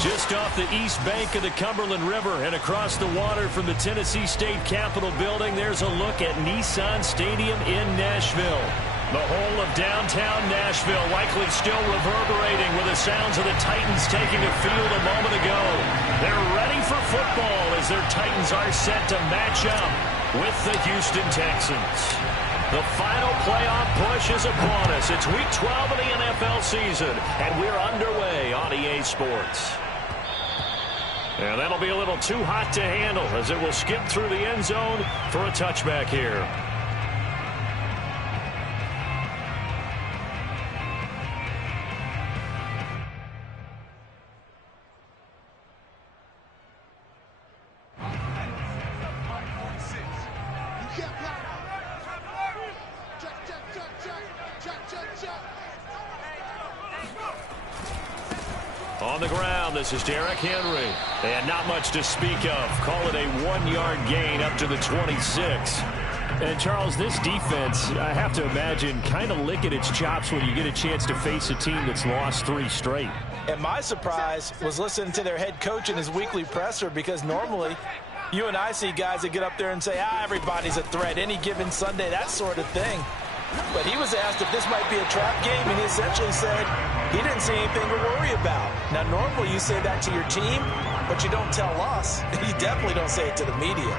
Just off the east bank of the Cumberland River and across the water from the Tennessee State Capitol building, there's a look at Nissan Stadium in Nashville. The whole of downtown Nashville likely still reverberating with the sounds of the Titans taking the field a moment ago. They're ready for football as their Titans are set to match up with the Houston Texans. The final playoff push is upon us. It's Week 12 of the NFL season, and we're underway on EA Sports. And that'll be a little too hot to handle as it will skip through the end zone for a touchback here. On the ground, this is Derrick Henry. And not much to speak of. Call it a 1-yard gain up to the 26. And, Charles, this defense, I have to imagine, kind of licking its chops when you get a chance to face a team that's lost 3 straight. And my surprise was listening to their head coach in his weekly presser, because normally you and I see guys that get up there and say, everybody's a threat any given Sunday, that sort of thing. But he was asked if this might be a trap game, and he essentially said he didn't see anything to worry about. Now, normally you say that to your team, but you don't tell us. You definitely don't say it to the media.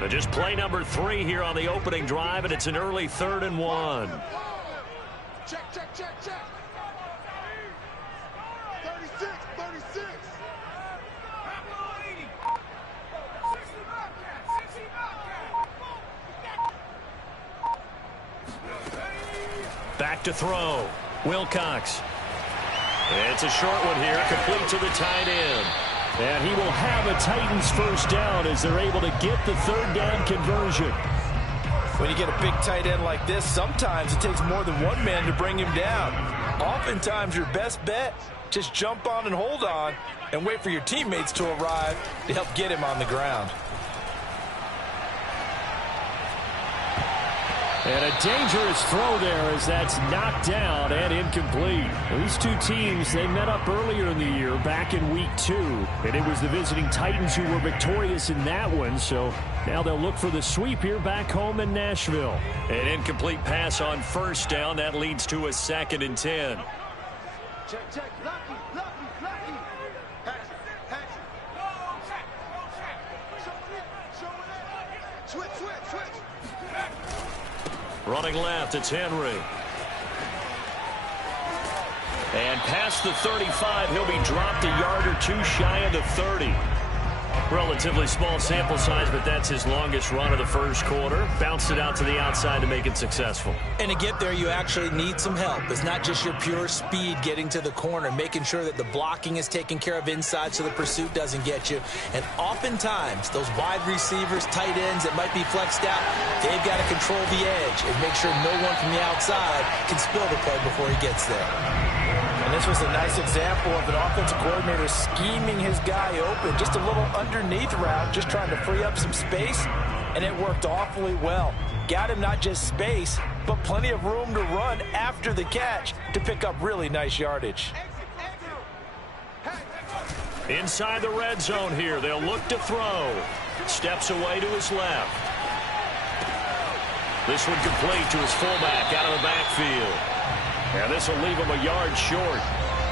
But just play number 3 here on the opening drive, and it's an early 3rd and 1. Check, check, check, check. 36, 36. Back to throw. Wilcox. It's a short one here, complete to the tight end. And he will have a Titans first down as they're able to get the 3rd down conversion. When you get a big tight end like this, sometimes it takes more than one man to bring him down. Oftentimes, your best bet, just jump on and hold on and wait for your teammates to arrive to help get him on the ground. And a dangerous throw there as that's knocked down and incomplete. These two teams, they met up earlier in the year back in Week 2. And it was the visiting Titans who were victorious in that one. So now they'll look for the sweep here back home in Nashville. An incomplete pass on first down. That leads to a 2nd and 10. Check, check. Lucky, lucky, lucky. Hatch, hatch. Showing it. Switch, switch, switch. Running left, it's Henry. And past the 35, he'll be dropped a yard or 2 shy of the 30. Relatively small sample size, but that's his longest run of the first quarter. Bounced it out to the outside to make it successful. And to get there, you actually need some help. It's not just your pure speed getting to the corner, making sure that the blocking is taken care of inside so the pursuit doesn't get you. And oftentimes, those wide receivers, tight ends that might be flexed out, they've got to control the edge and make sure no one from the outside can spill the play before he gets there. And this was a nice example of an offensive coordinator scheming his guy open. Just a little underneath route, just trying to free up some space, and it worked awfully well. Got him not just space, but plenty of room to run after the catch to pick up really nice yardage. Inside the red zone here, they'll look to throw. Steps away to his left. This one complete to his fullback out of the backfield. And this will leave him a yard short.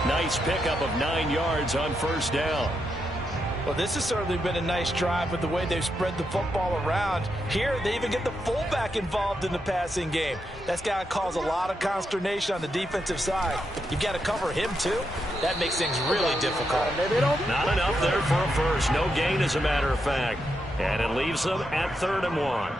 Nice pickup of 9 yards on first down. Well, this has certainly been a nice drive with the way they've spread the football around. Here, they even get the fullback involved in the passing game. That's got to cause a lot of consternation on the defensive side. You've got to cover him, too. That makes things really difficult. Not enough there for a first. No gain, as a matter of fact. And it leaves them at 3rd and 1.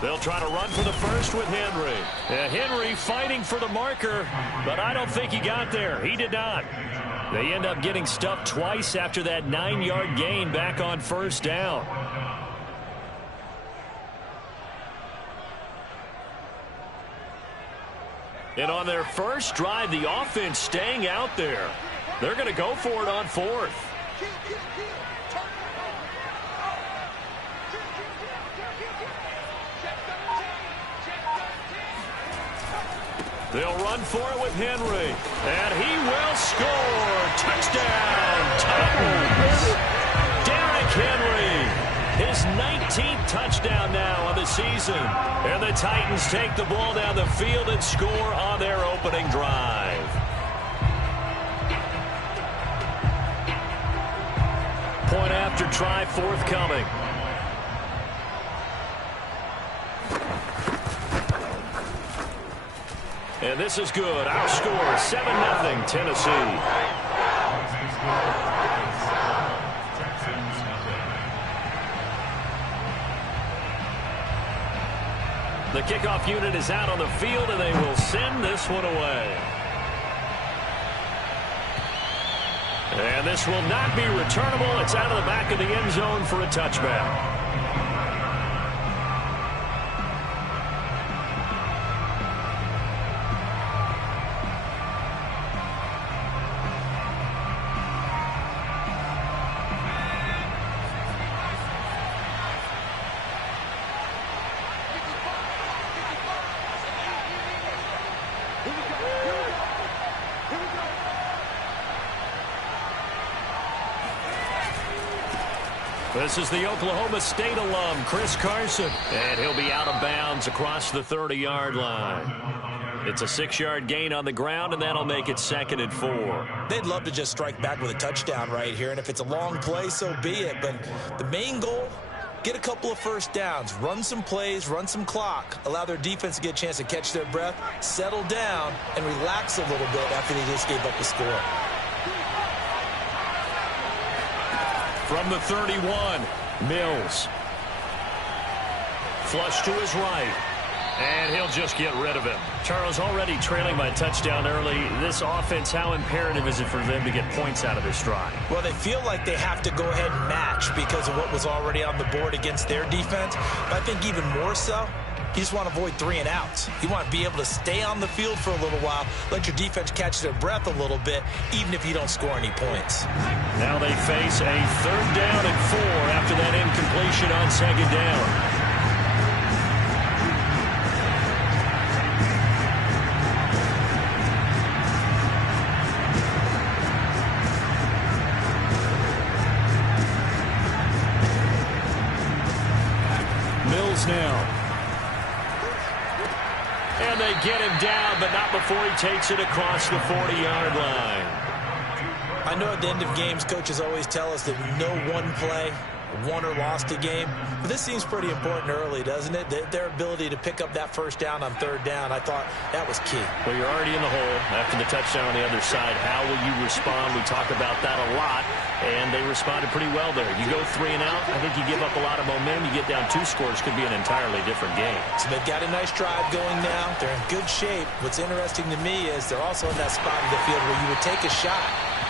They'll try to run for the first with Henry. Henry fighting for the marker, but I don't think he got there. He did not. They end up getting stuffed twice after that 9-yard gain back on first down. And on their first drive, the offense staying out there. They're going to go for it on fourth. They'll run for it with Henry. And he will score. Touchdown, Titans. Derrick Henry. His 19th touchdown now of the season. And the Titans take the ball down the field and score on their opening drive. Point after try forthcoming. And this is good. Our score, 7-0 Tennessee. The kickoff unit is out on the field, and they will send this one away. And this will not be returnable. It's out of the back of the end zone for a touchback. This is the Oklahoma State alum, Chris Carson, and he'll be out of bounds across the 30-yard line. It's a 6-yard gain on the ground, and that'll make it 2nd and 4. They'd love to just strike back with a touchdown right here, and if it's a long play, so be it. But the main goal, get a couple of first downs, run some plays, run some clock, allow their defense to get a chance to catch their breath, settle down, and relax a little bit after they just gave up the score. From the 31, Mills. Flush to his right. And he'll just get rid of him. Charles, already trailing by a touchdown early. This offense, how imperative is it for them to get points out of this drive? Well, they feel like they have to go ahead and match because of what was already on the board against their defense. But I think even more so, you just want to avoid 3 and outs. You want to be able to stay on the field for a little while, let your defense catch their breath a little bit, even if you don't score any points. Now they face a 3rd down and 4 after that incompletion on 2nd down. Mills now. And they get him down, but not before he takes it across the 40-yard line. I know at the end of games, coaches always tell us that no one play won or lost a game. But this seems pretty important early, doesn't it? Their ability to pick up that first down on 3rd down, I thought that was key. Well, you're already in the hole after the touchdown on the other side. How will you respond? We talk about that a lot, and they responded pretty well there. You go 3 and out, I think you give up a lot of momentum. You get down 2 scores, could be an entirely different game. So they've got a nice drive going now. They're in good shape. What's interesting to me is they're also in that spot in the field where you would take a shot.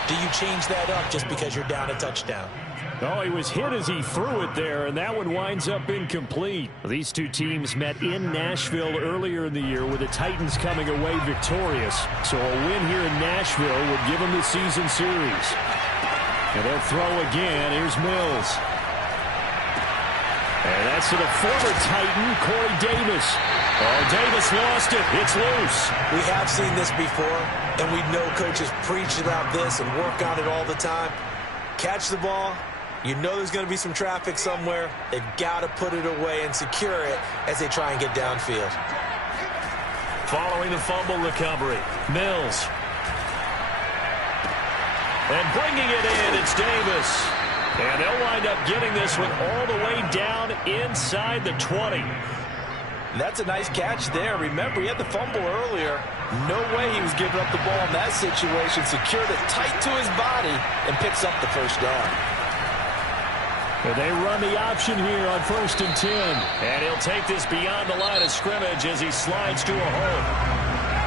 Do you change that up just because you're down a touchdown? Oh, he was hit as he threw it there, and that one winds up incomplete. These two teams met in Nashville earlier in the year with the Titans coming away victorious. So a win here in Nashville would give them the season series. And they'll throw again. Here's Mills. And that's to the former Titan, Corey Davis. Oh, Davis lost it. It's loose. We have seen this before, and we know coaches preach about this and work on it all the time. Catch the ball. You know there's going to be some traffic somewhere. They've got to put it away and secure it as they try and get downfield. Following the fumble recovery, Mills. And bringing it in, it's Davis. And they'll wind up getting this one all the way down inside the 20. That's a nice catch there. Remember, he had the fumble earlier. No way he was giving up the ball in that situation. Secured it tight to his body and picks up the first down. And they run the option here on 1st and 10. And he'll take this beyond the line of scrimmage as he slides to a hole.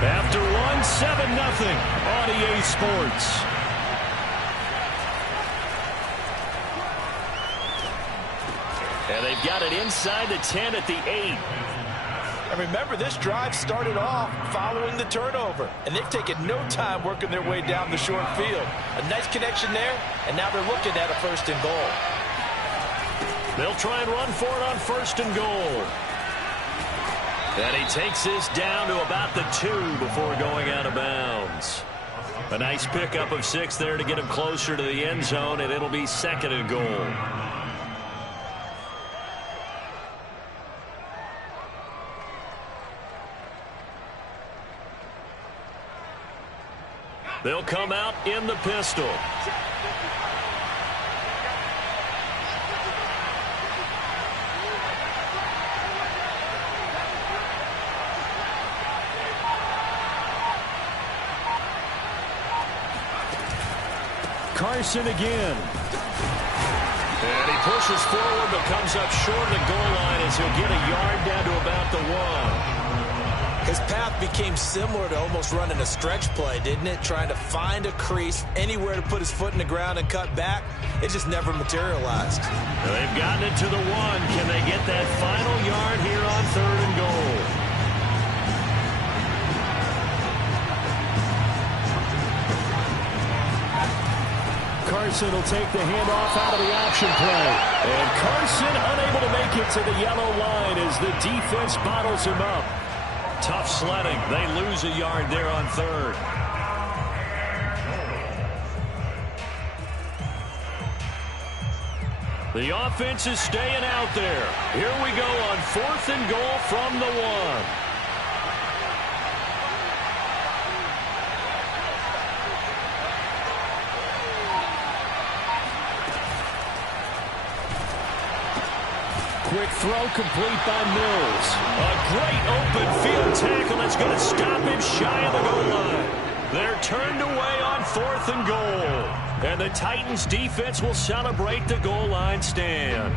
After one, 7-0 on EA Sports. And they've got it inside the 10 at the 8. And remember, this drive started off following the turnover, and they've taken no time working their way down the short field. A nice connection there, and now they're looking at a 1st and goal. They'll try and run for it on 1st and goal. And he takes this down to about the 2 before going out of bounds. A nice pickup of 6 there to get him closer to the end zone, and it'll be 2nd and goal. They'll come out in the pistol. Carson again. And he pushes forward but comes up short of the goal line as he'll get a yard down to about the 1. His path became similar to almost running a stretch play, didn't it? Trying to find a crease, anywhere to put his foot in the ground and cut back. It just never materialized. Well, they've gotten it to the 1. Can they get that final yard here on 3rd and goal? Carson will take the handoff out of the option play. And Carson unable to make it to the yellow line as the defense bottles him up. Tough sledding. They lose a yard there on 3rd. The offense is staying out there. Here we go on 4th and goal from the 1. Quick throw complete by Mills. A great open field tackle that's going to stop him shy of the goal line. They're turned away on 4th and goal. And the Titans defense will celebrate the goal line stand.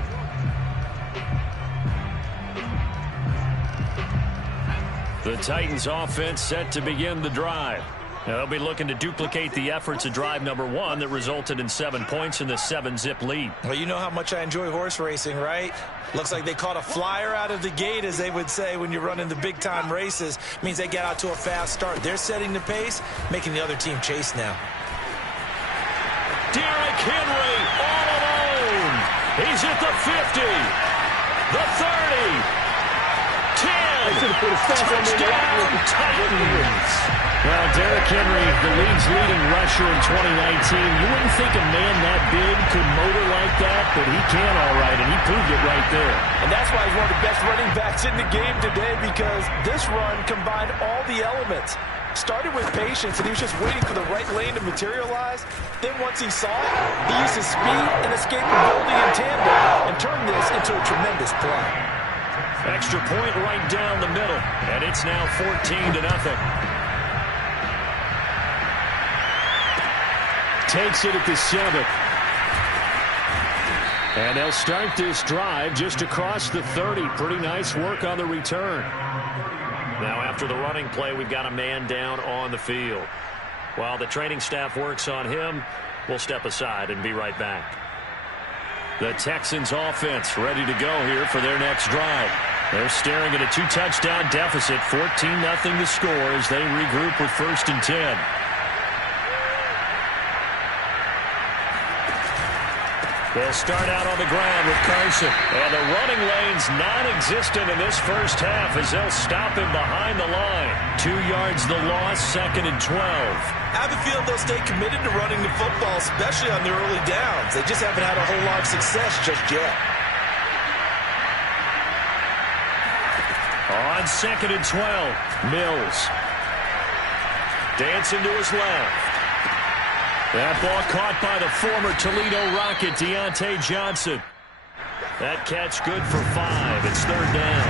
The Titans offense set to begin the drive. Now they'll be looking to duplicate the efforts of drive number 1 that resulted in 7 points in the 7-zip lead. Well, you know how much I enjoy horse racing, right? Looks like they caught a flyer out of the gate, as they would say when you're running the big-time races. Means they get out to a fast start. They're setting the pace, making the other team chase now. Derrick Henry all alone. He's at the 50, the 30. 10, touchdown Titans. Well, Derrick Henry, the league's leading rusher in 2019. You wouldn't think a man that big could motor like that, but he can all right, and he proved it right there. And that's why he's one of the best running backs in the game today, because this run combined all the elements. Started with patience, and he was just waiting for the right lane to materialize. Then once he saw it, he used his speed and escapability in tandem and turned this into a tremendous play. Extra point right down the middle, and it's now 14-0. Takes it at the 7. And they'll start this drive just across the 30. Pretty nice work on the return. Now after the running play, we've got a man down on the field. While the training staff works on him, we'll step aside and be right back. The Texans offense ready to go here for their next drive. They're staring at a 2-touchdown deficit, 14-0 to score as they regroup with 1st and 10. They'll start out on the ground with Carson. And the running lane's non-existent in this first half as they'll stop him behind the line. 2 yards the loss, 2nd and 12. I have a feeling they'll stay committed to running the football, especially on the early downs. They just haven't had a whole lot of success just yet. On 2nd and 12, Mills. Dancing to his left. That ball caught by the former Toledo Rocket, Deontay Johnson. That catch good for 5. It's 3rd down.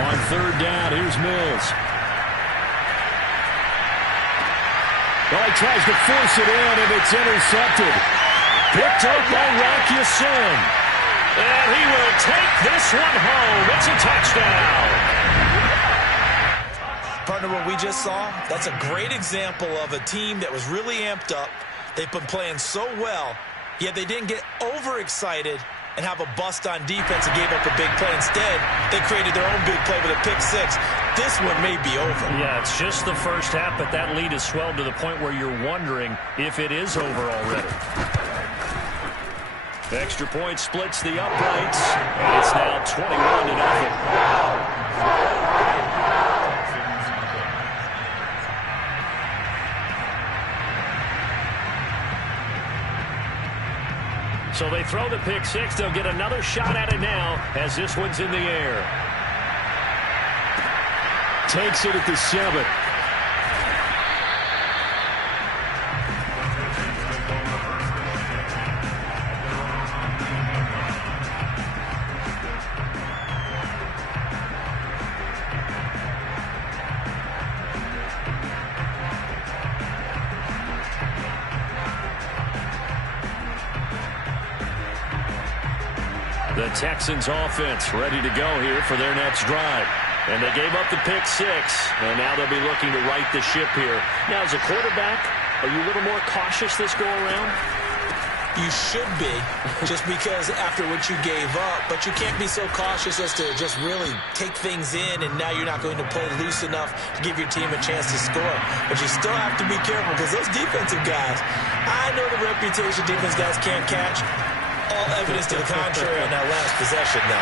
On 3rd down, here's Mills. Well, he tries to force it in, and it's intercepted. Picked up by Rock Ya-Sin. And he will take this one home. It's a touchdown. Partner, what we just saw, that's a great example of a team that was really amped up. They've been playing so well, yet they didn't get overexcited and have a bust on defense and gave up a big play. Instead, they created their own big play with a pick six. This one may be over. Yeah, it's just the first half, but that lead has swelled to the point where you're wondering if it is over already. Extra point splits the uprights, and it's now 21-0. So they throw the pick six. They'll get another shot at it now as this one's in the air. Takes it at the 7. The Texans offense ready to go here for their next drive. And they gave up the pick six, and now they'll be looking to right the ship here. Now, as a quarterback, are you a little more cautious this go-around? You should be, just because after what you gave up, but you can't be so cautious as to just really take things in, and now you're not going to play loose enough to give your team a chance to score. But you still have to be careful, because those defensive guys, I know the reputation defense guys can't catch. All evidence to the contrary on that last possession now.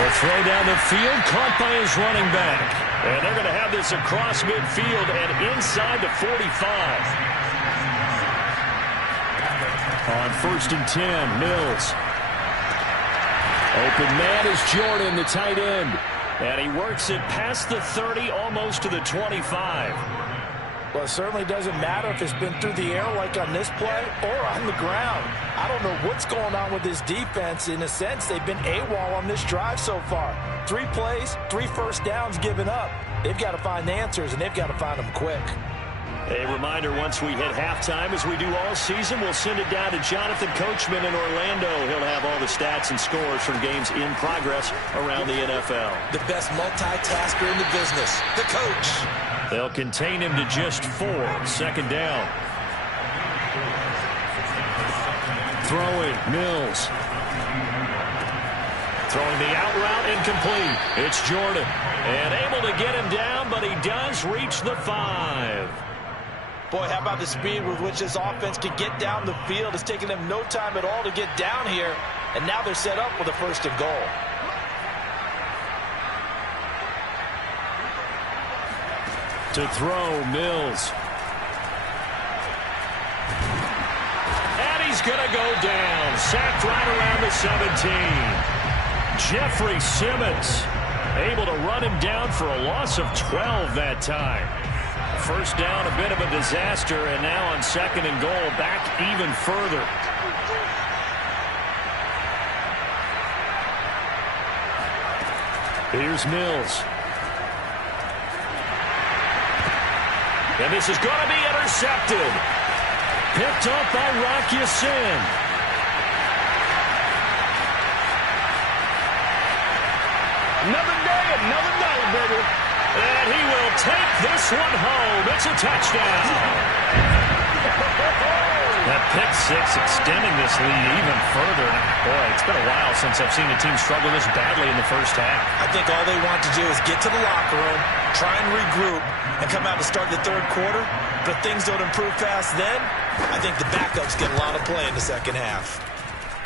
The throw down the field, caught by his running back. And they're going to have this across midfield and inside the 45. On 1st and 10, Mills. Open man is Jordan, the tight end. And he works it past the 30, almost to the 25. Well, it certainly doesn't matter if it's been through the air like on this play or on the ground. I don't know what's going on with this defense. In a sense, they've been AWOL on this drive so far. 3 plays, 3 first downs given up. They've got to find the answers, and they've got to find them quick. A reminder, once we hit halftime, as we do all season, we'll send it down to Jonathan Coachman in Orlando. He'll have all the stats and scores from games in progress around the NFL. The best multitasker in the business, the coach. They'll contain him to just 4. 2nd down. Throwing, Mills. Throwing the out route, incomplete. It's Jordan. And able to get him down, but he does reach the 5. Boy, how about the speed with which this offense can get down the field? It's taken them no time at all to get down here, and now they're set up with a 1st and goal. To throw, Mills. And he's going to go down. Sacked right around the 17. Jeffrey Simmons able to run him down for a loss of 12 that time. 1st down, a bit of a disaster, and now on 2nd and goal, back even further. Here's Mills. And this is going to be intercepted. Picked up by Rock Ya-Sin. Another day, another dollar, baby. And he will take this one home. It's a touchdown. That pick six extending this lead even further. Boy, it's been a while since I've seen a team struggle this badly in the first half. I think all they want to do is get to the locker room, try and regroup, and come out to start the 3rd quarter. But if things don't improve fast then, I think the backups get a lot of play in the 2nd half.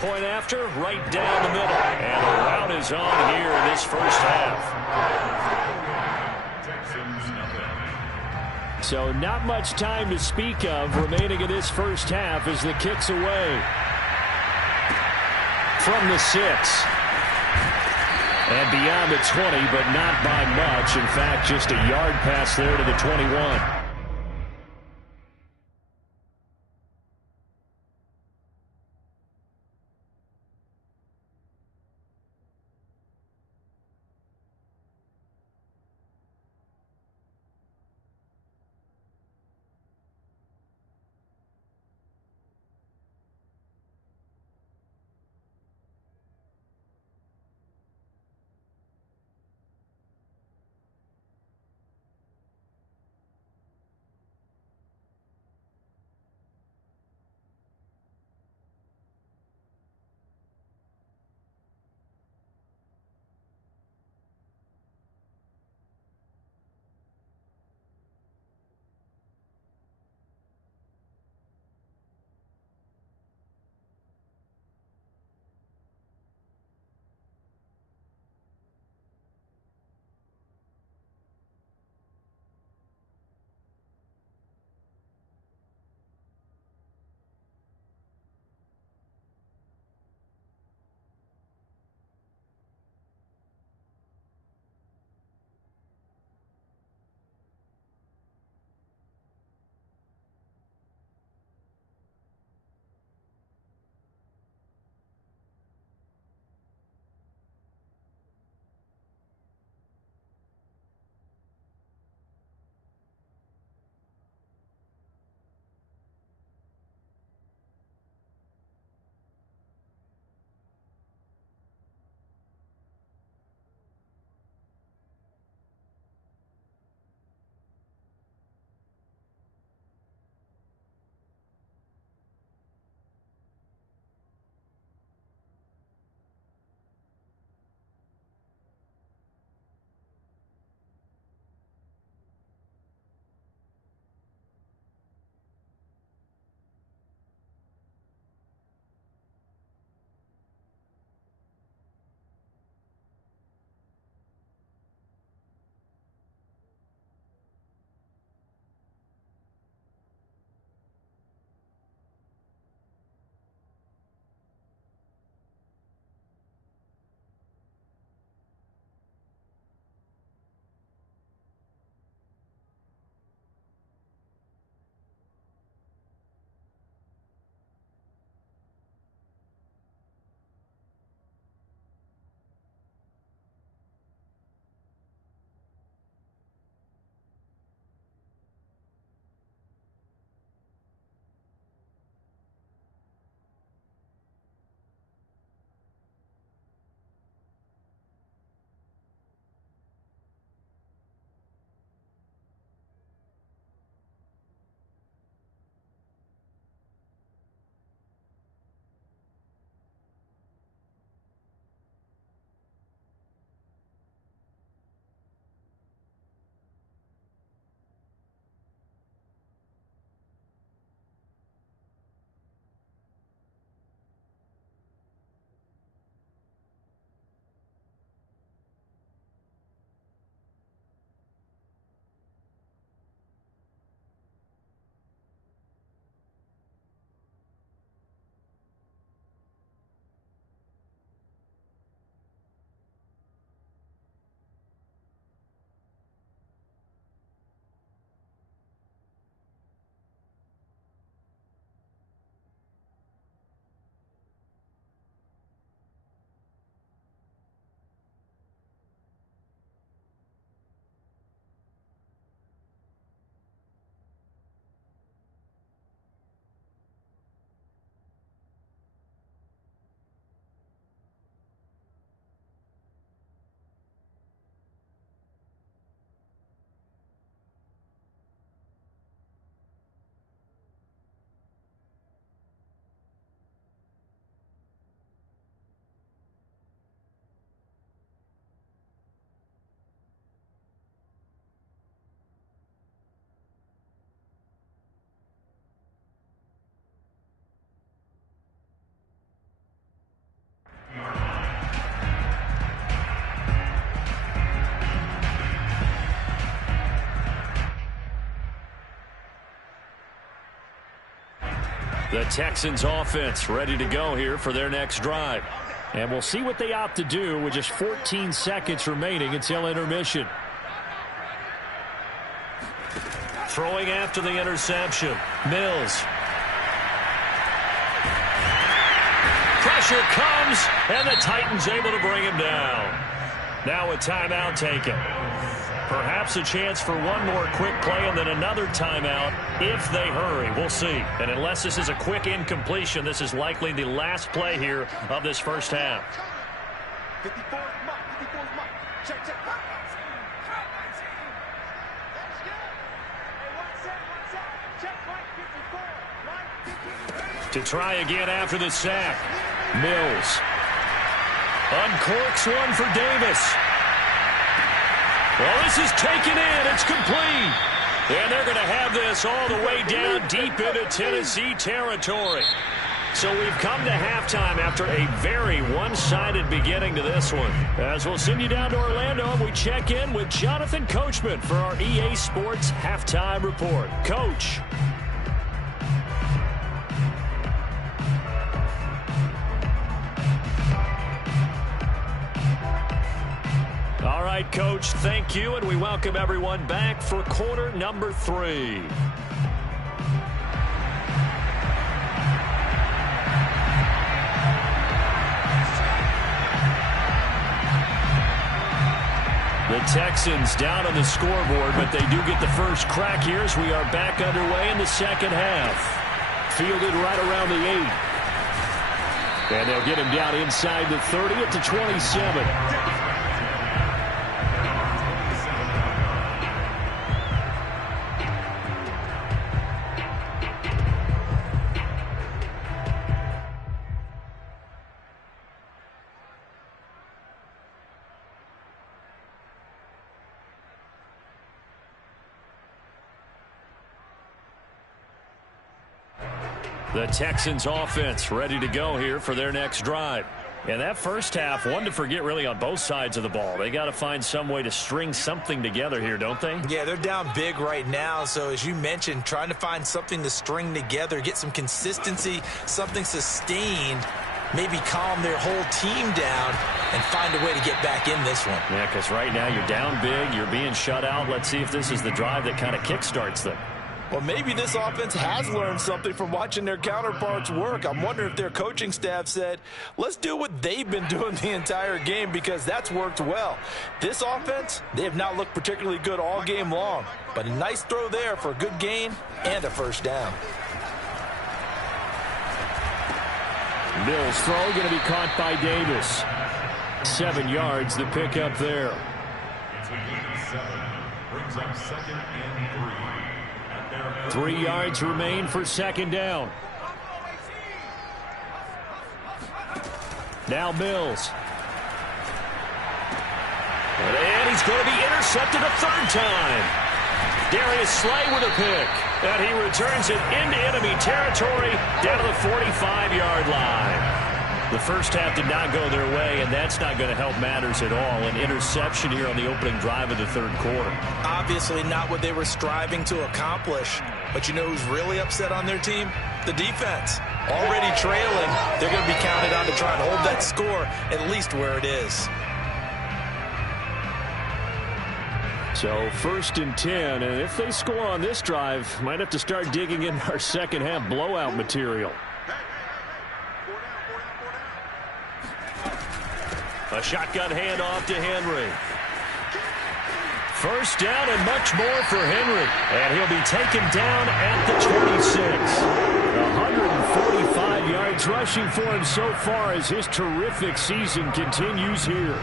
Point after, right down the middle. And the route is on here in this first half. So not much time to speak of remaining in this first half as the kick's away. From the 6. And beyond the 20, but not by much. In fact, just a yard pass there to the 21. The Texans offense ready to go here for their next drive. And we'll see what they opt to do with just 14 seconds remaining until intermission. Throwing after the interception. Mills. Pressure comes, and the Titans able to bring him down. Now a timeout taken. Perhaps a chance for one more quick play and then another timeout if they hurry. We'll see. And unless this is a quick incompletion, this is likely the last play here of this first half. 54 mark, 54 mark. Check, check. To try again after the sack. Mills. Uncorks one for Davis. Well, this is taken in. It's complete. And they're going to have this all the way down deep into Tennessee territory. So we've come to halftime after a very one-sided beginning to this one. As we'll send you down to Orlando, and we check in with Jonathan Coachman for our EA Sports Halftime Report. Coach. All right, Coach, thank you, and we welcome everyone back for quarter number 3. The Texans down on the scoreboard, but they do get the first crack here as we are back underway in the second half. Fielded right around the 8. And they'll get him down inside the 30 at the 27. The Texans offense ready to go here for their next drive. And that first half, one to forget really on both sides of the ball. They got to find some way to string something together here, don't they? Yeah, they're down big right now. So as you mentioned, trying to find something to string together, get some consistency, something sustained, maybe calm their whole team down and find a way to get back in this one. Yeah, because right now you're down big, you're being shut out. Let's see if this is the drive that kind of kickstarts them. Well, maybe this offense has learned something from watching their counterparts work. I'm wondering if their coaching staff said, let's do what they've been doing the entire game, because that's worked well. This offense, they have not looked particularly good all game long, but a nice throw there for a good gain and a first down. Mills' throw going to be caught by Davis. 7 yards, the pickup there. Brings up second and 3. 3 yards remain for second down. Now Mills. And he's going to be intercepted a third time. Darius Slay with a pick. And he returns it into enemy territory down to the 45-yard line. The first half did not go their way, and that's not going to help matters at all. An interception here on the opening drive of the third quarter. Obviously not what they were striving to accomplish. But you know who's really upset on their team? The defense. Already trailing, they're going to be counted on to try and hold that score at least where it is. So 1st and 10, and if they score on this drive, might have to start digging in our second half blowout material. A shotgun handoff to Henry. First down and much more for Henry. And he'll be taken down at the 26. 145 yards rushing for him so far as his terrific season continues here.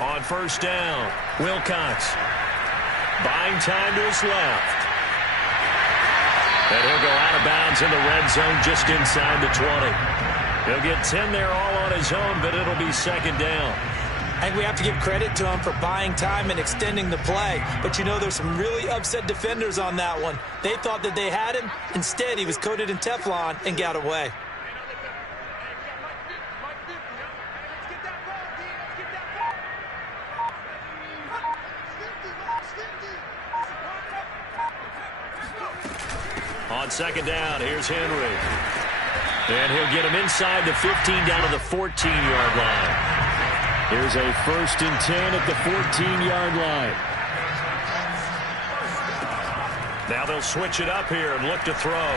On first down, Wilcox buying time to his left. And he'll go out of bounds in the red zone just inside the 20. He'll get 10 there all on his own, but it'll be second down. I think we have to give credit to him for buying time and extending the play. But, you know, there's some really upset defenders on that one. They thought that they had him. Instead, he was coated in Teflon and got away. On second down, here's Henry. And he'll get him inside the 15 down to the 14-yard line. Here's a 1st and 10 at the 14-yard line. Now they'll switch it up here and look to throw.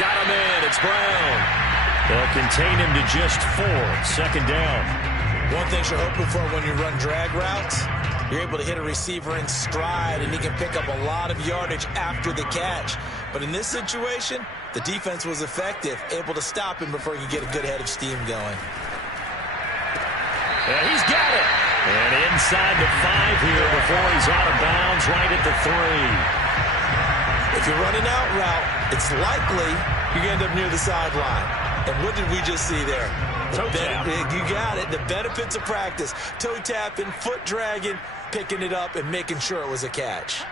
Got him in. It's Brown. They'll contain him to just 4. Second down. One thing you're hoping for when you run drag routes, you're able to hit a receiver in stride, and he can pick up a lot of yardage after the catch. But in this situation, the defense was effective, able to stop him before he could get a good head of steam going. And he's got it. And inside the 5 here before he's out of bounds right at the 3. If you're running out route, it's likely you're going to end up near the sideline. And what did we just see there? Toe tap. You got it. The benefits of practice. Toe tapping, foot dragging, picking it up, and making sure it was a catch.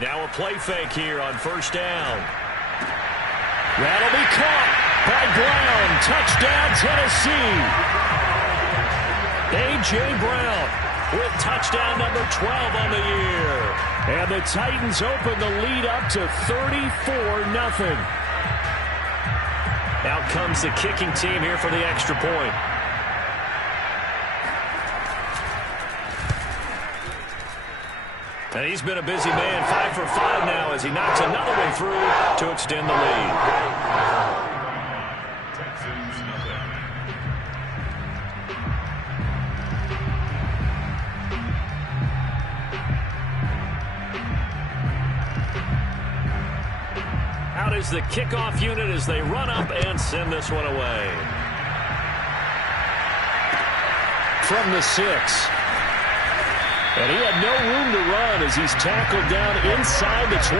Now a play fake here on first down. That'll be caught by Brown. Touchdown, Tennessee. A.J. Brown with touchdown number 12 on the year. And the Titans open the lead up to 34-0. Out comes the kicking team here for the extra point. And he's been a busy man, 5 for 5 now as he knocks another one through to extend the lead. Texans nothing. Out is the kickoff unit as they run up and send this one away. From the 6. And he had no room to run as he's tackled down inside the 20.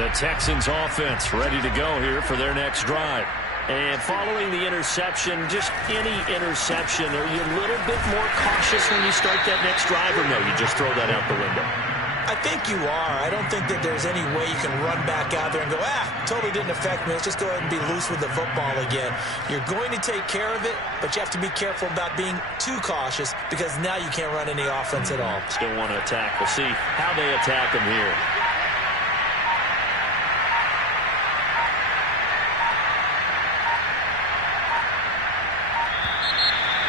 The Texans offense ready to go here for their next drive. And following the interception, just any interception, are you a little bit more cautious when you start that next drive, or no, you just throw that out the window? I think you are. I don't think that there's any way you can run back out there and go, totally didn't affect me. Let's just go ahead and be loose with the football again. You're going to take care of it, but you have to be careful about being too cautious because now you can't run any offense at all. Still want to attack. We'll see how they attack him here.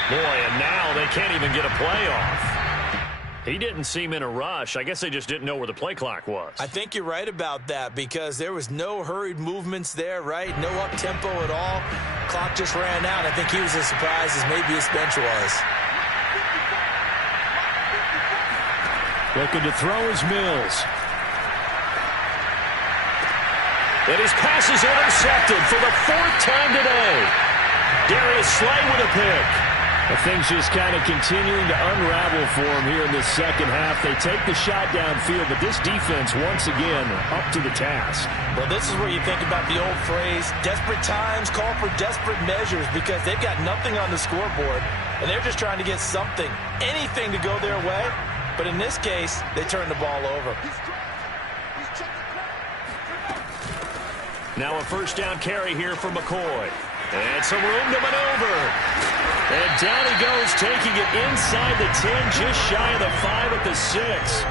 Boy, and now they can't even get a play off. He didn't seem in a rush. I guess they just didn't know where the play clock was. I think you're right about that because there was no hurried movements there, right? No up-tempo at all. Clock just ran out. I think he was as surprised as maybe his bench was. Looking to throw is Mills. And his pass is intercepted for the 4th time today. Darius Slay with a pick. Things just kind of continuing to unravel for him here in this second half. They take the shot downfield, but this defense, once again, up to the task. Well, this is where you think about the old phrase, desperate times call for desperate measures, because they've got nothing on the scoreboard, and they're just trying to get something, anything to go their way. But in this case, they turn the ball over. Now a first down carry here for McCoy. And some room to maneuver. And down he goes, taking it inside the 10, just shy of the 5 at the 6.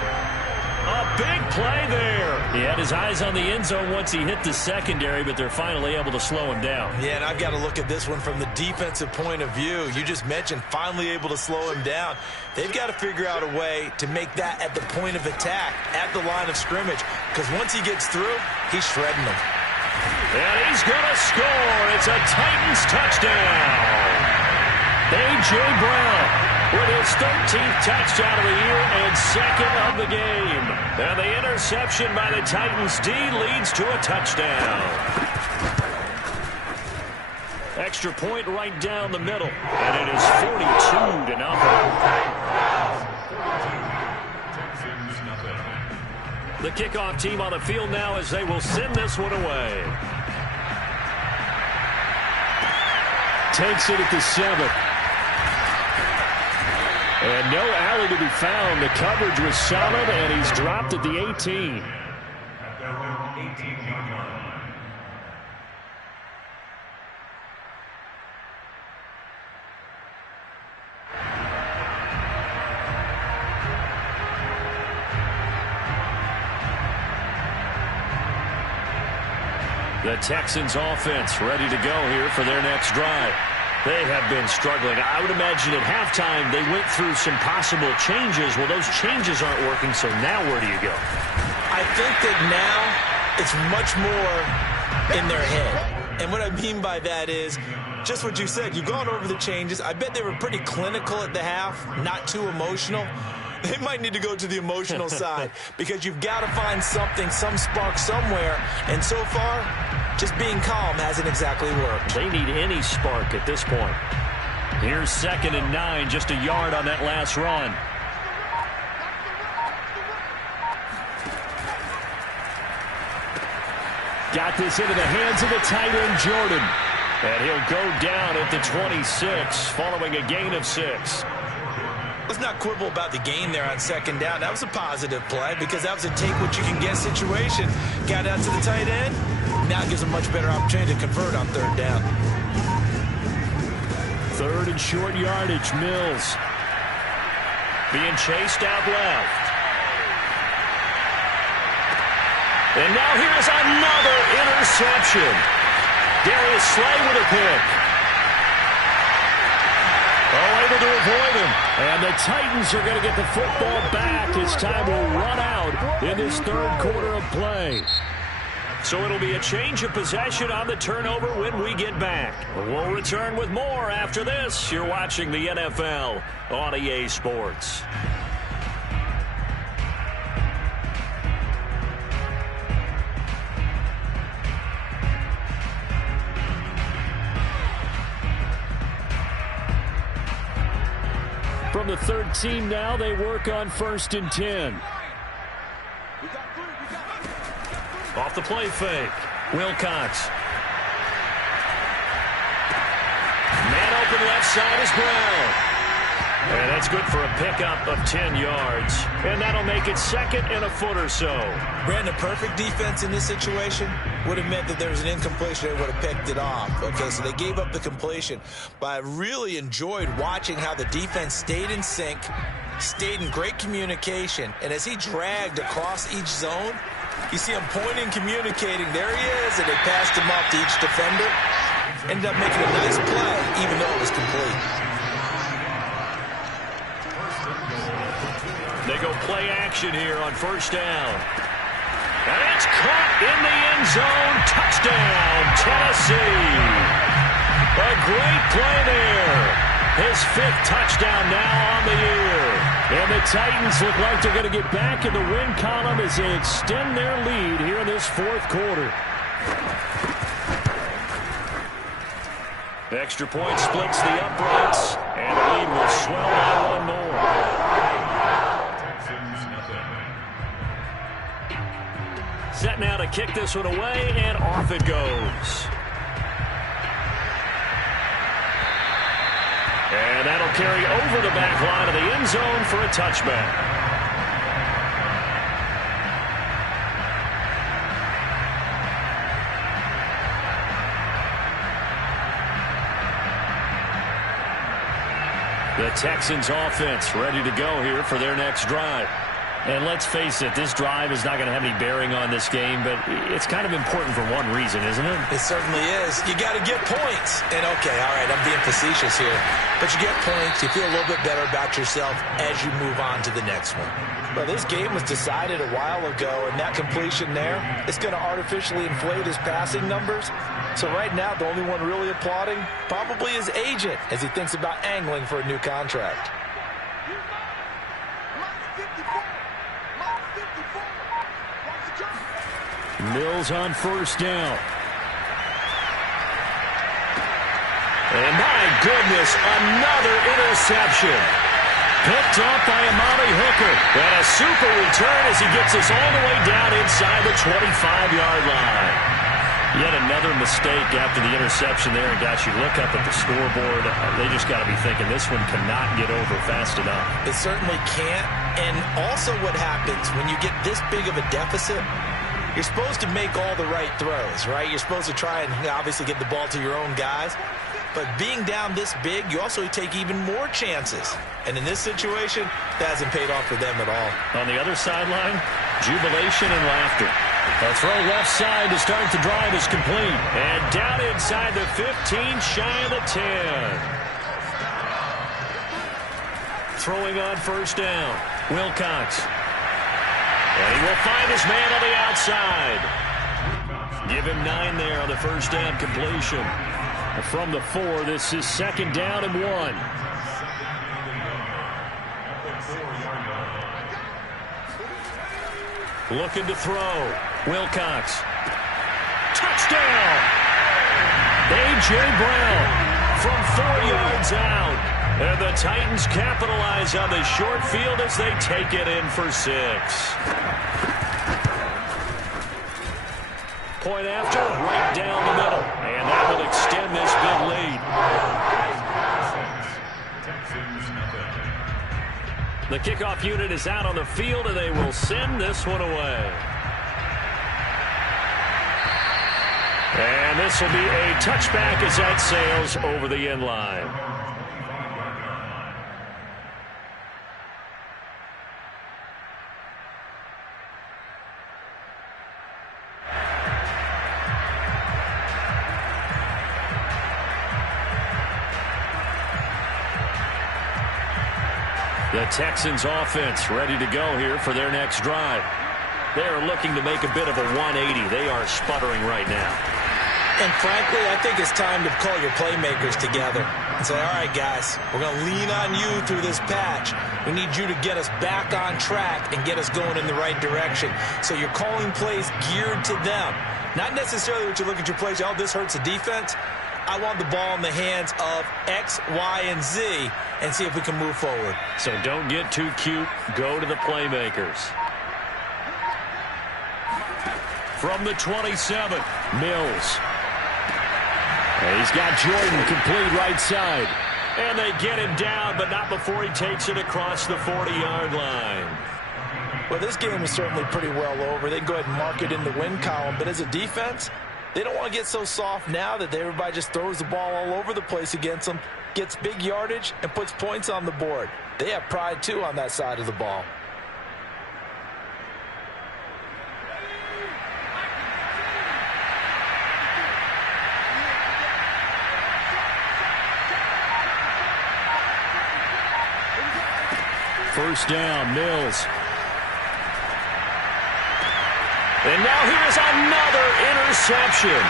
A big play there. He had his eyes on the end zone once he hit the secondary, but they're finally able to slow him down. Yeah, and I've got to look at this one from the defensive point of view. You just mentioned finally able to slow him down. They've got to figure out a way to make that at the point of attack, at the line of scrimmage, because once he gets through, he's shredding them. And he's going to score. It's a Titans touchdown. A.J. Brown with his 13th touchdown of the year and second of the game. And the interception by the Titans D leads to a touchdown. extra point right down the middle. And it is 42-0. The kickoff team on the field now as they will send this one away. Takes it at the 7. And no alley to be found. The coverage was solid, and he's dropped at the 18. The Texans offense ready to go here for their next drive. They have been struggling. I would imagine at halftime they went through some possible changes. Well, those changes aren't working, so now where do you go? I think that now it's much more in their head. And what I mean by that is just what you said. You've gone over the changes. I bet they were pretty clinical at the half, not too emotional. They might need to go to the emotional side because you've got to find something, some spark somewhere. And so far, just being calm hasn't exactly worked. They need any spark at this point. Here's 2nd and 9, just a yard on that last run. Got this into the hands of the tight end, Jordan. And he'll go down at the 26 following a gain of 6. Let's not quibble about the gain there on 2nd down. That was a positive play because that was a take-what-you-can-get situation. Got out to the tight end. Now it gives a much better opportunity to convert on 3rd down. 3rd and short yardage, Mills. Being chased out left. And now here's another interception. Darius Slay with a pick. Oh, able to avoid him. And the Titans are going to get the football back as time will run out in this 3rd quarter of play. So it'll be a change of possession on the turnover when we get back. We'll return with more after this. You're watching the NFL on EA Sports. From the 13 now, they work on 1st and 10. Off the play fake. Wilcox. Man open left side is Brown. And that's good for a pickup of 10 yards. And that'll make it 2nd and a foot or so. Brandon, perfect defense in this situation would have meant that there was an incompletion. They would have picked it off. Okay, so they gave up the completion. But I really enjoyed watching how the defense stayed in sync, stayed in great communication. And as he dragged across each zone, you see him pointing, communicating. There he is, and they passed him off to each defender. Ended up making a nice play, even though it was complete. They go play action here on 1st down. And it's caught in the end zone. Touchdown, Tennessee. A great play there. His 5th touchdown now on the year. And the Titans look like they're going to get back in the win column as they extend their lead here in this 4th quarter. Extra point splits the uprights, and the lead will swell by 1 more. Set now to kick this one away, and off it goes. And that'll carry over the back line of the end zone for a touchback. The Texans offense ready to go here for their next drive. And let's face it, this drive is not going to have any bearing on this game, but it's kind of important for one reason, isn't it? It certainly is. You got to get points. And, okay, all right, I'm being facetious here. But you get points, you feel a little bit better about yourself as you move on to the next one. Well, this game was decided a while ago, and that completion there is going to artificially inflate his passing numbers. So right now, the only one really applauding probably his agent as he thinks about angling for a new contract. Mills on 1st down. And my goodness, another interception. Picked up by Amari Hooker. And a super return as he gets us all the way down inside the 25-yard line. Yet another mistake after the interception there. And gosh, you look up at the scoreboard, they just got to be thinking this one cannot get over fast enough. It certainly can't. And also what happens when you get this big of a deficit, you're supposed to make all the right throws, right? You're supposed to try and obviously get the ball to your own guys. But being down this big, you also take even more chances. And in this situation, that hasn't paid off for them at all. On the other sideline, jubilation and laughter. A throw left side to start the drive is complete. And down inside the 15, shy of the 10. Throwing on first down, Wilcox. And he will find his man on the outside. Give him 9 there on the first down completion. From the 4, this is 2nd down and 1. Looking to throw. Wilcox. Touchdown! A.J. Brown from 4 yards out. And the Titans capitalize on the short field as they take it in for 6. Point after, right down the middle. And that will extend this big lead. The kickoff unit is out on the field, and they will send this one away. And this will be a touchback as that sails over the end line. The Texans offense ready to go here for their next drive. They are looking to make a bit of a 180. They are sputtering right now. And frankly, I think it's time to call your playmakers together and say, all right, guys, we're going to lean on you through this patch. We need you to get us back on track and get us going in the right direction. So you're calling plays geared to them. Not necessarily what you look at your plays, oh, this hurts the defense. I want the ball in the hands of X, Y, and Z and see if we can move forward. So don't get too cute. Go to the playmakers. From the 27, Mills. And he's got Jordan complete right side. And they get him down, but not before he takes it across the 40-yard line. Well, this game is certainly pretty well over. They can go ahead and mark it in the win column. But as a defense, they don't want to get so soft now that everybody just throws the ball all over the place against them, gets big yardage, and puts points on the board. They have pride, too, on that side of the ball. First down, Mills. And now here's another interception.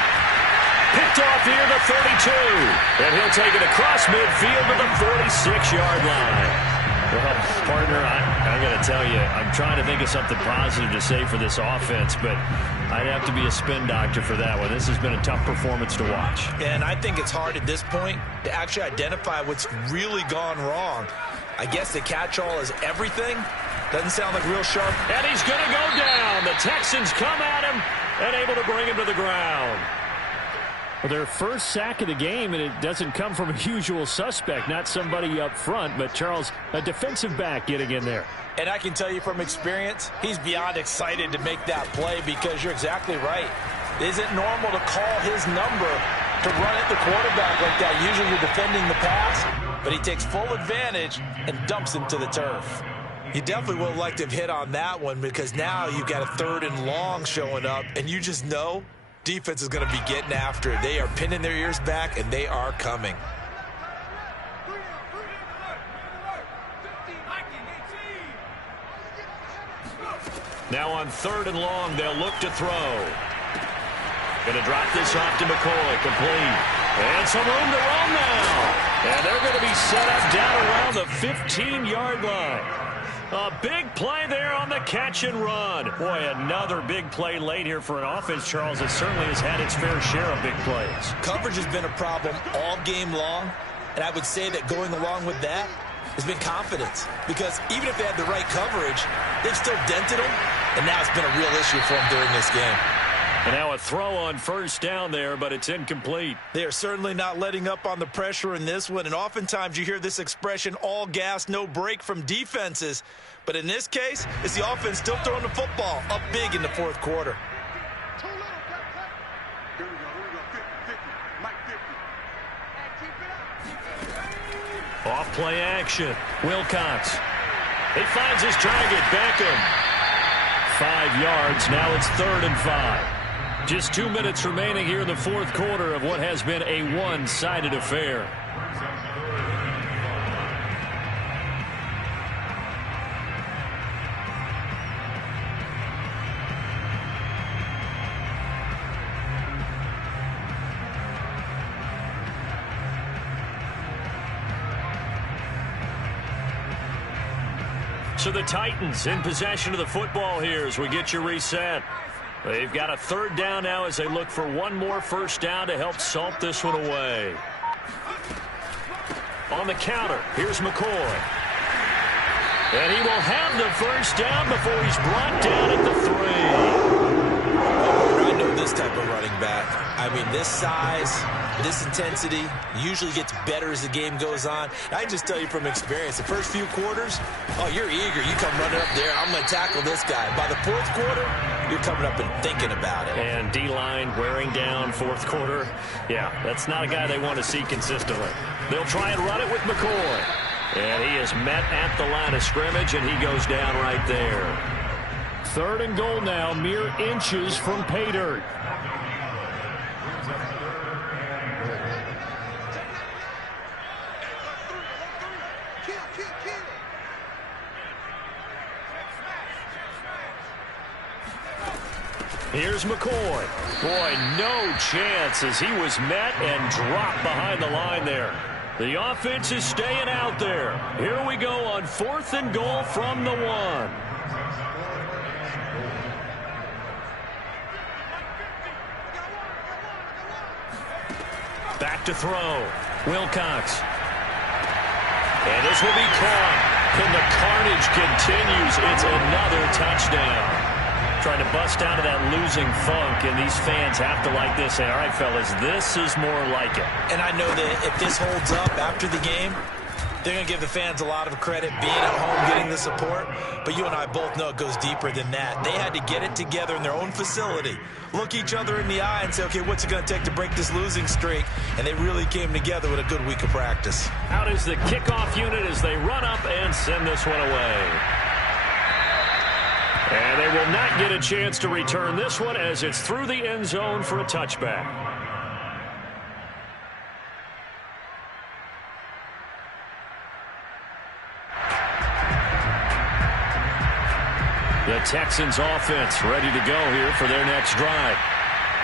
Picked off here the 32. And he'll take it across midfield to the 46-yard line. Well, partner, I'm going to tell you, I'm trying to think of something positive to say for this offense, but I'd have to be a spin doctor for that one. This has been a tough performance to watch. And I think it's hard at this point to actually identify what's really gone wrong. I guess the catch-all is everything. Doesn't sound like real sharp. And he's going to go down. The Texans come at him and able to bring him to the ground. Well, their first sack of the game, and it doesn't come from a usual suspect, not somebody up front, but Charles, a defensive back getting in there. And I can tell you from experience, he's beyond excited to make that play because you're exactly right. It isn't normal to call his number to run at the quarterback like that. Usually you're defending the pass, but he takes full advantage and dumps him to the turf. You definitely would have liked to have hit on that one because now you've got a 3rd and long showing up, and you just know defense is going to be getting after it. They are pinning their ears back, and they are coming. Now on 3rd and long, they'll look to throw. Going to drop this off to McCoy, complete. And some room to run now. And they're going to be set up down around the 15-yard line. A big play there on the catch and run. Boy, another big play late here for an offense, Charles, that certainly has had its fair share of big plays. Coverage has been a problem all game long, and I would say that going along with that has been confidence, because even if they had the right coverage, they've still dented them, and now it's been a real issue for them during this game. And now a throw on first down there, but it's incomplete. They are certainly not letting up on the pressure in this one, and oftentimes you hear this expression, all gas, no break from defenses. But in this case, it's the offense still throwing the football up big in the fourth quarter. Too little, Here we go. 50, Mike 50. And keep it up. Off play action. Wilcox. He finds his target. Beckham. 5 yards. Now it's 3rd and 5. Just 2 minutes remaining here in the fourth quarter of what has been a one-sided affair. So the Titans in possession of the football here as we get you reset. They've got a 3rd down now as they look for one more first down to help salt this one away. On the counter, here's McCoy. And he will have the first down before he's brought down at the 3. I know this type of running back. I mean, this size, this intensity usually gets better as the game goes on. I can just tell you from experience, the first few quarters, oh, you're eager. You come running up there, I'm going to tackle this guy. By the fourth quarter, you're coming up and thinking about it. And D-line wearing down fourth quarter. Yeah, that's not a guy they want to see consistently. They'll try and run it with McCoy. And he is met at the line of scrimmage, and he goes down right there. 3rd and goal now, mere inches from pay dirt. Here's McCoy. Boy, no chance as he was met and dropped behind the line there. The offense is staying out there. Here we go on 4th and goal from the 1. Back to throw. Wilcox. And this will be caught. And the carnage continues. It's another touchdown. Trying to bust out of that losing funk, and these fans have to like this. Say, all right, fellas, this is more like it. And I know that if this holds up after the game, they're going to give the fans a lot of credit being at home, getting the support. But you and I both know it goes deeper than that. They had to get it together in their own facility, look each other in the eye and say, okay, what's it going to take to break this losing streak? And they really came together with a good week of practice. Out is the kickoff unit as they run up and send this one away. And they will not get a chance to return this one as it's through the end zone for a touchback. The Texans offense ready to go here for their next drive.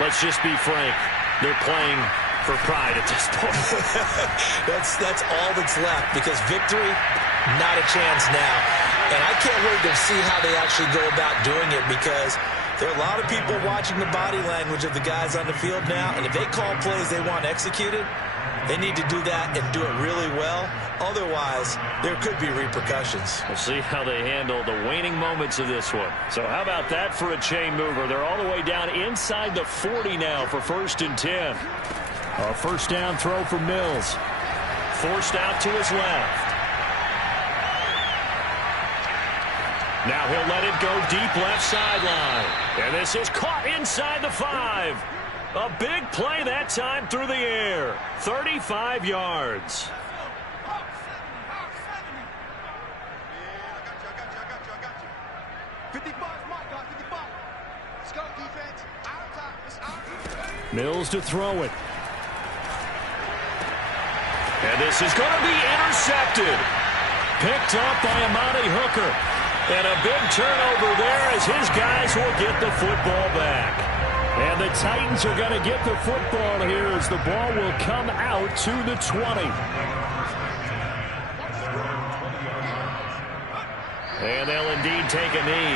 Let's just be frank. They're playing for pride at this point. That's all that's left, because victory, not a chance now. And I can't wait to see how they actually go about doing it, because there are a lot of people watching the body language of the guys on the field now. And if they call plays they want executed, they need to do that and do it really well. Otherwise, there could be repercussions. We'll see how they handle the waning moments of this one. So how about that for a chain mover? They're all the way down inside the 40 now for 1st and 10. A first down throw for Mills. Forced out to his left. Now he'll let it go deep left sideline. And this is caught inside the 5. A big play that time through the air. 35 yards. Mills to throw it. And this is going to be intercepted. Picked up by Amani Hooker. And a big turnover there as his guys will get the football back. And the Titans are going to get the football here as the ball will come out to the 20. And they'll indeed take a knee.